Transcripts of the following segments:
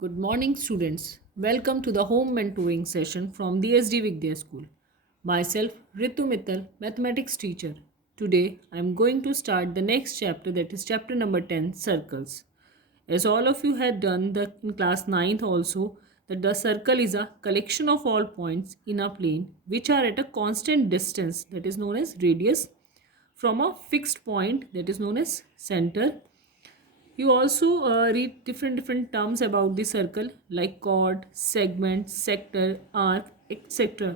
Good morning, students. Welcome to the home mentoring session from the SD Vidya School. Myself, Ritu Mittal, mathematics teacher. Today, I am going to start the next chapter, that is chapter number 10, circles. As all of you had done the in class ninth also, that the circle is a collection of all points in a plane which are at a constant distance, that is known as radius, from a fixed point, that is known as center. You also read different terms about the circle like chord, segment, sector, arc, etc.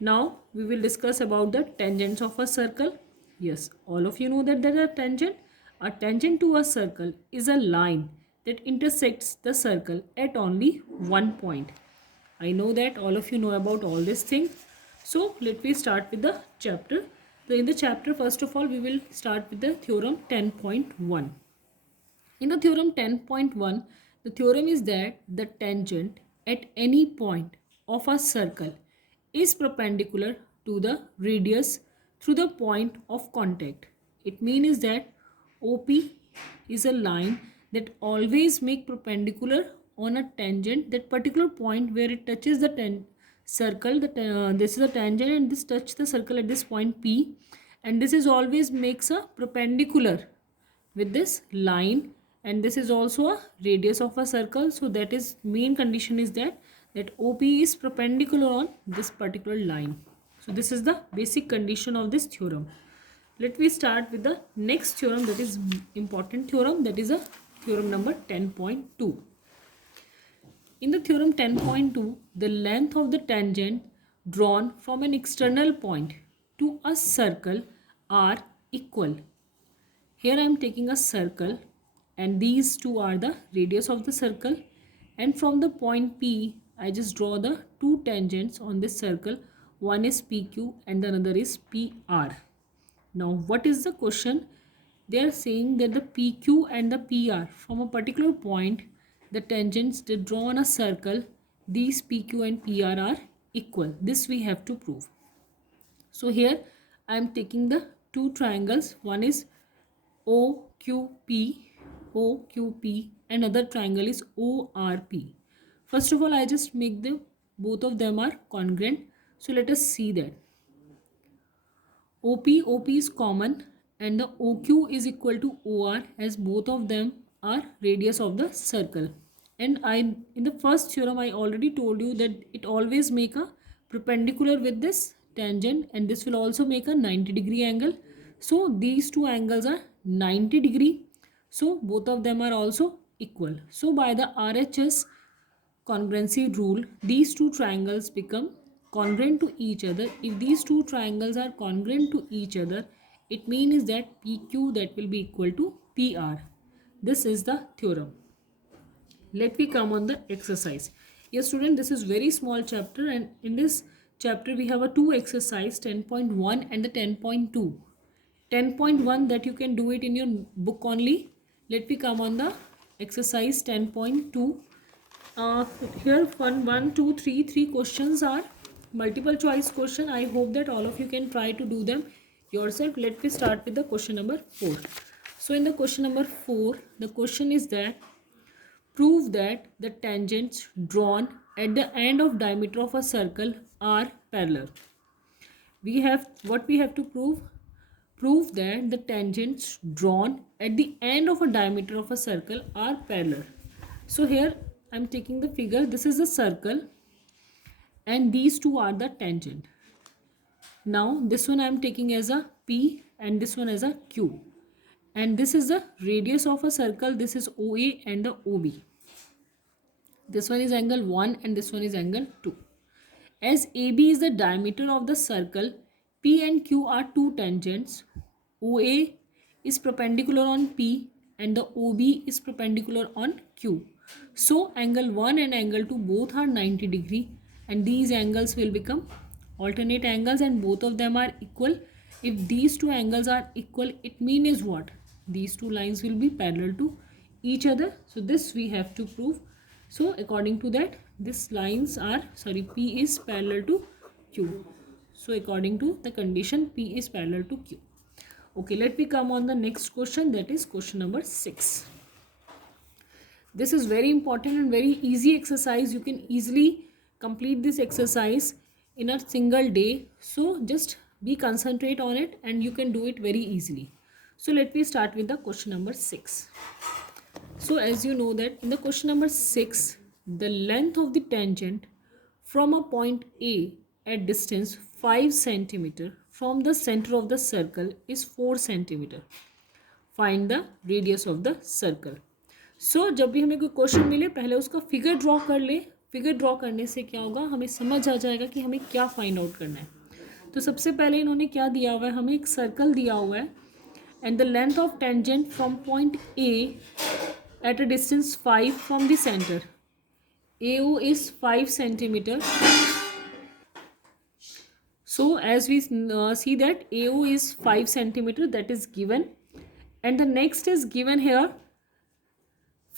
Now we will discuss about the tangents of a circle. Yes, all of you know that there are tangent. A tangent to a circle is a line that intersects the circle at only one point. I know that all of you know about all this thing. So let me start with the chapter. So in the chapter, first of all, we will start with the theorem 10.1. In the theorem 10.1, the theorem is that the tangent at any point of a circle is perpendicular to the radius through the point of contact. It means that OP is a line that always make perpendicular on a tangent, that particular point where it touches the circle. This is a tangent and this touch the circle at this point P, and this is always makes a perpendicular with this line, and this is also a radius of a circle. So that is main condition is that OP is perpendicular on this particular line. So this is the basic condition of this theorem. Let me start with the next theorem, that is important theorem, that is a theorem number 10.2. In the theorem 10.2, the length of the tangent drawn from an external point to a circle are equal. Here I am taking a circle and these two are the radius of the circle, and from the point P I just draw the two tangents on this circle. One is PQ and the another is PR. Now what is the question? They are saying that the PQ and the PR from a particular point, the tangents that draw on a circle, these PQ and PR are equal. This we have to prove. So here I am taking the two triangles. One is OQP, OQP, and other triangle is ORP. First of all, I just make them, both of them are congruent. So let us see that. OP is common and the OQ is equal to OR, as both of them are radius of the circle. And in the first theorem I already told you that it always make a perpendicular with this tangent, and this will also make a 90-degree angle. So these two angles are 90-degree. So both of them are also equal. So by the RHS congruency rule, these two triangles become congruent to each other. If these two triangles are congruent to each other, it means that PQ that will be equal to PR. This is the theorem. Let me come on the exercise. Yes student, this is very small chapter, and in this chapter we have a two exercise, 10.1 and the 10.2. 10.1 that you can do it in your book only. Let me come on the exercise 10.2. Here three questions are multiple choice question. I hope that all of you can try to do them yourself. Let me start with the question number 4. So in the question number 4, the question is that prove that the tangents drawn at the end of diameter of a circle are parallel. We have to prove that the tangents drawn at the end of a diameter of a circle are parallel. So here I am taking the figure. This is a circle and these two are the tangent. Now this one I am taking as a P and this one as a Q, and this is the radius of a circle. This is OA and the OB. This one is angle 1 and this one is angle 2. As AB is the diameter of the circle, P and Q are two tangents. OA is perpendicular on P and the OB is perpendicular on Q. So angle 1 and angle 2 both are 90-degree, and these angles will become alternate angles and both of them are equal. If these two angles are equal, it means what? These two lines will be parallel to each other. So this we have to prove. So according to that, these lines are, P is parallel to Q. So according to the condition, P is parallel to Q. Okay, let me come on the next question, that is question number 6. This is very important and very easy exercise. You can easily complete this exercise in a single day. So just be concentrate on it and you can do it very easily. So let me start with the question number 6. So as you know that in the question number 6, the length of the tangent from a point A at distance 5 centimeter from the center of the circle is 4 centimeter. Find the radius of the circle. So जब भी हमें कोई question मिले पहले उसका figure draw कर ले. Figure draw करने से क्या होगा, हमें समझ आ जाएगा कि हमें क्या फाइंड आउट करना है. तो सबसे पहले इन्होंने क्या दिया हुआ है, हमें एक सर्कल दिया हुआ है and the length of tangent from point A at a distance 5 from the center. AO is 5 centimeter. So as we see that AO is 5 centimeter, that is given, and the next is given here.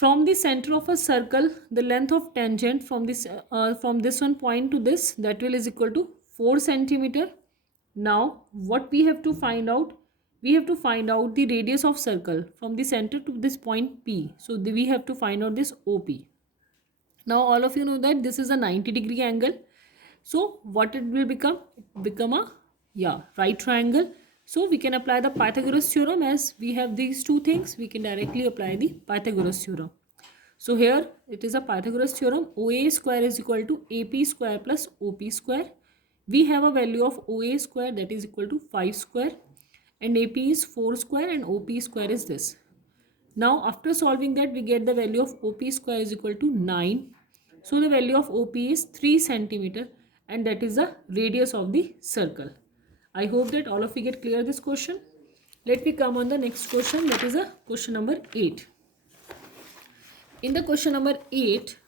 From the center of a circle, the length of tangent from this one point to this, that will is equal to 4 centimeter. Now what we have to find out? We have to find out the radius of circle from the center to this point P. So we have to find out this OP. Now all of you know that this is a 90-degree angle. So what it will become? It become a right triangle. So we can apply the Pythagoras theorem. As we have these two things, we can directly apply the Pythagoras theorem. So here it is a Pythagoras theorem. OA square is equal to AP square plus OP square. We have a value of OA square, that is equal to 5 square, and AP is 4 square and OP square is this. Now after solving that, we get the value of OP square is equal to 9. So the value of OP is 3 centimeter and that is the radius of the circle. I hope that all of you get clear this question. Let me come on the next question, that is a question number 8. In the question number 8,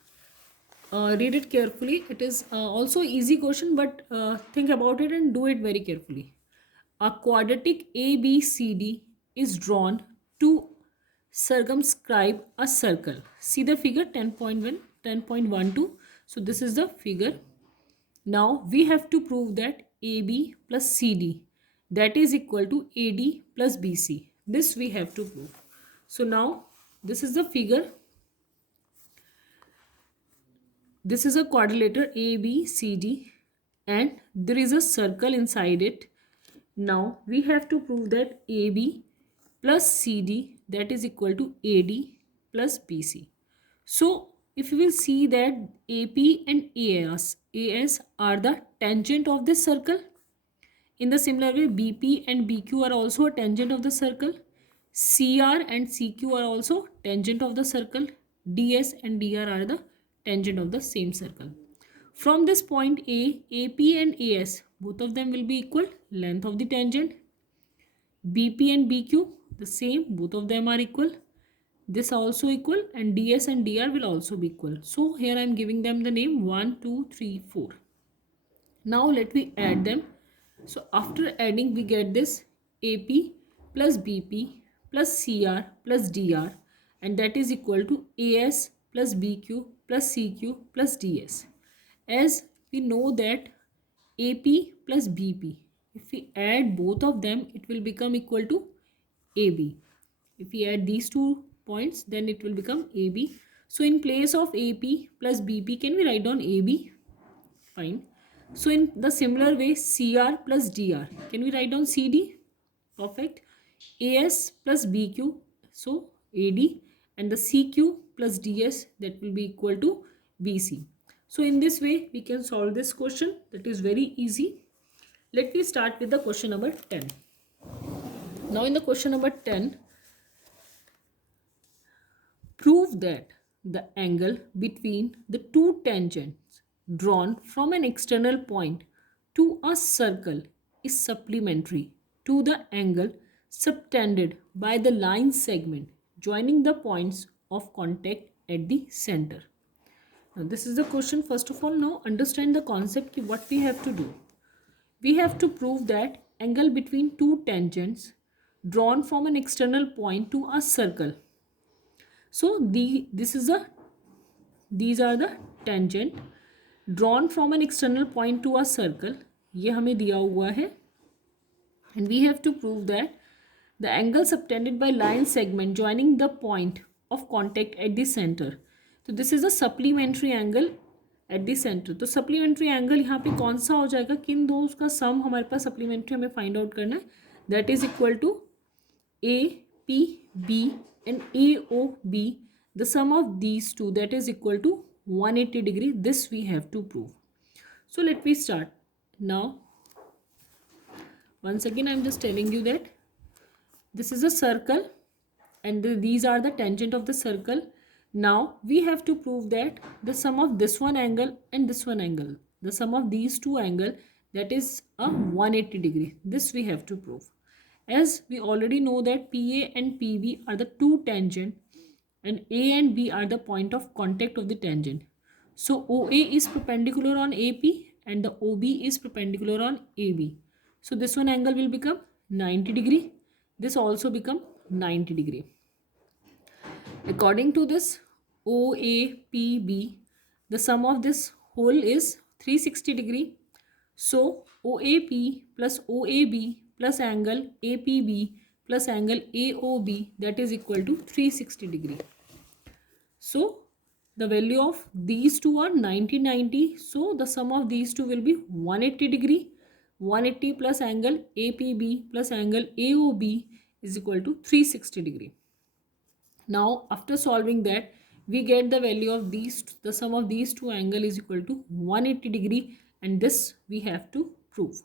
read it carefully. It is also easy question, but think about it and do it very carefully. A quadratic ABCD is drawn to circumscribe a circle. See the figure 10.1, 10.12. So this is the figure. Now we have to prove that AB plus CD, that is equal to AD plus BC. This we have to prove. So now this is the figure. This is a quadrilateral ABCD and there is a circle inside it. Now we have to prove that AB plus CD, that is equal to AD plus BC. So if you will see that AP and AS are the tangent of this circle. In the similar way, BP and BQ are also a tangent of the circle. CR and CQ are also tangent of the circle. DS and DR are the tangent of the same circle. From this point A, AP and AS, both of them will be equal length of the tangent. BP and BQ, the same, both of them are equal. This also equal, and DS and DR will also be equal. So here I am giving them the name 1, 2, 3, 4. Now let me add them. So after adding, we get this AP plus BP plus CR plus DR, and that is equal to AS plus BQ plus CQ plus DS. As we know that AP plus BP, if we add both of them, it will become equal to AB. If we add these two points, then it will become AB. So in place of AP plus BP, can we write down AB? Fine. So in the similar way, CR plus DR, can we write down CD? Perfect. AS plus BQ, so AD, and the CQ plus DS, that will be equal to BC. So in this way, we can solve this question. That is very easy. Let me start with the question number 10. Now in the question number 10, prove that the angle between the two tangents drawn from an external point to a circle is supplementary to the angle subtended by the line segment joining the points of contact at the center. Now this is the question. First of all, now understand the concept. What we have to do, we have to prove that angle between two tangents drawn from an external point to a circle. So these are the tangent drawn from an external point to a circle. ये हमें दिया हुआ है, and we have to prove that the angle subtended by line segment joining the point of contact at the center. तो this is a supplementary angle at the center. तो supplementary angle यहाँ पे कौन सा हो जाएगा, किन दो उसका सम हमारे पास supplementary हमें फाइंड आउट करना है, that is equal to APB and AOB, the sum of these two, that is equal to 180 degree. This we have to prove. So let me start now. Once again I am just telling you that this is a circle and these are the tangent of the circle. Now we have to prove that the sum of this one angle and this one angle, the sum of these two angle, that is a 180 degree. This we have to prove. As we already know that PA and PB are the two tangent and A and B are the point of contact of the tangent. So OA is perpendicular on AP and the OB is perpendicular on AB. So this one angle will become 90 degree. This also become 90 degree. According to this OAPB, the sum of this whole is 360 degree. So OAP plus OAB plus angle APB plus angle AOB, that is equal to 360 degree. So the value of these two are 90, 90. So the sum of these two will be 180 degree. 180 plus angle APB plus angle AOB is equal to 360 degree. Now after solving that, we get the value of these, the sum of these two angle is equal to 180 degree, and this we have to prove.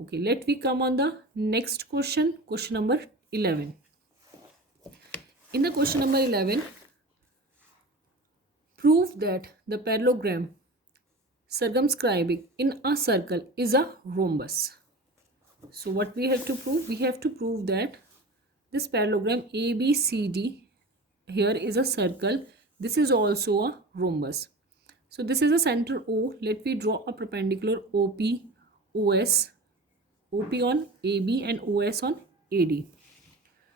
Okay, let me come on the next question, question number 11. In the question number 11, prove that the parallelogram circumscribing in a circle is a rhombus. So what we have to prove? We have to prove that this parallelogram ABCD here is a circle. This is also a rhombus. So this is a center O. Let me draw a perpendicular OP, OS, OP on AB and OS on AD.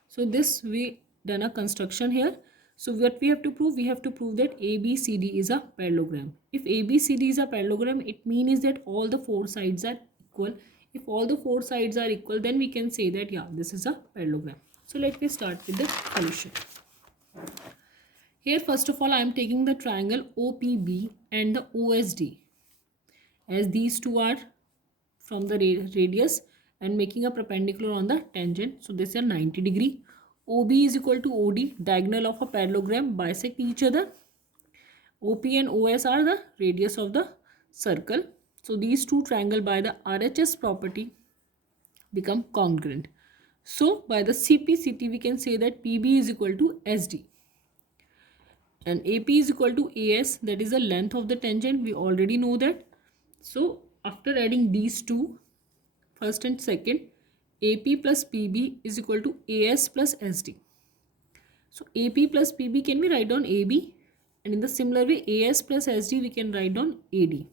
So this we done a construction here. So what we have to prove? We have to prove that ABCD is a parallelogram. If ABCD is a parallelogram, it means that all the four sides are equal. If all the four sides are equal, then we can say that, yeah, this is a parallelogram. So let me start with the solution. Here first of all I am taking the triangle OPB and the OSD, as these two are from the radius and making a perpendicular on the tangent. So this is 90 degree. OB is equal to OD, diagonal of a parallelogram bisect each other. OP and OS are the radius of the circle. So these two triangle by the RHS property become congruent. So by the CPCT we can say that PB is equal to SD and AP is equal to AS, that is the length of the tangent. We already know that. So after adding these two, first and second, AP plus PB is equal to AS plus SD. So AP plus PB can we write down AB, and in the similar way AS plus SD we can write down AD.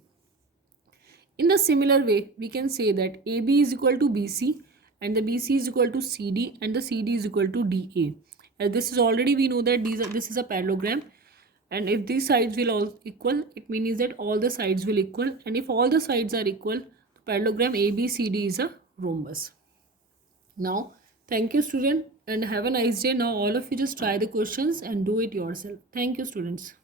In the similar way we can say that AB is equal to BC and the BC is equal to CD and the CD is equal to DA. As this is already we know that this is a parallelogram, and if these sides will all equal, it means that all the sides will equal, and if all the sides are equal, the parallelogram ABCD is a rhombus. Now thank you student and have a nice day. Now all of you just try the questions and do it yourself. Thank you students.